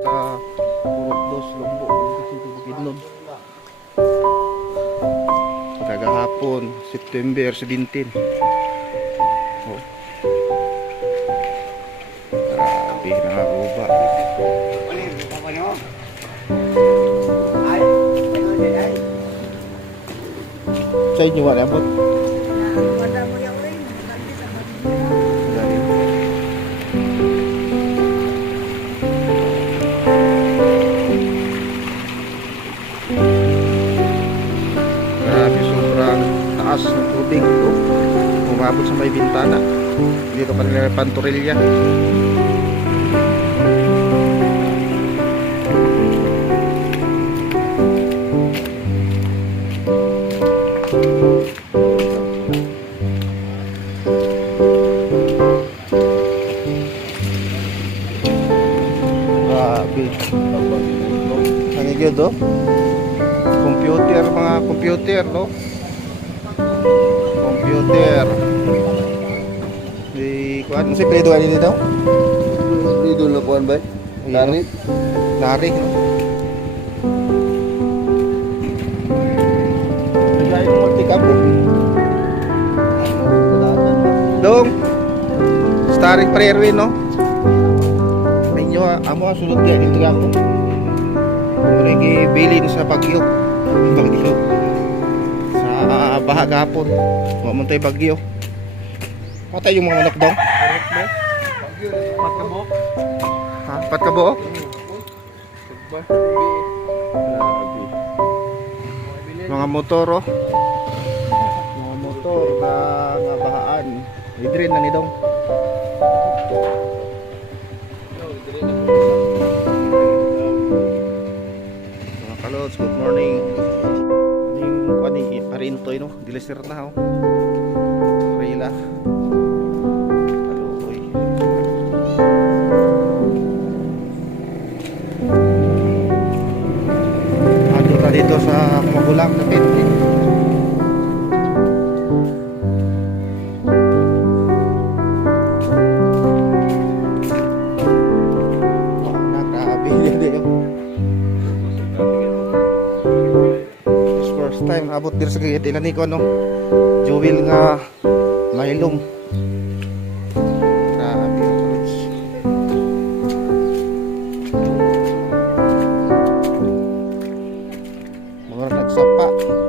sa Purok Dos, Lombo, kasi ito Bukidnon. Kagahapon, September 17. Oh. Grabe, nangakuba. Sa inyo, wala mo? Tubig. Oh, umabot sa may bintana. Dito pa nila panturilya. Grabe. Ang igid, oh. Computer, mga computer, no? Computer. Di, kuan, si Pedro ano daw? Dito na kuan ba? No? Nagay mo multi-cabo. Dong. Starring prayer no? Inyo, amo ah, sulod kaya dito ako. Muna gibilin sa Bagyo. Bagyo. Sa baha gapon. Mamuntay Bagyo. Patay yung mga manok daw. Patkabok. Ha? Pat ka buo? Mga motor oh. Mga motor na nga bahaan. Idrin na ni dong. Mga kalods, good morning. Ano ni Arintoy no? Dilisir na oh. Rila. Kaloy. Ando ta dito sa Magulang Kapit. nakaabot dito sa gate. Ilan ko no? Jewel nga nylon grabe oh, yung coach mga nagsapa.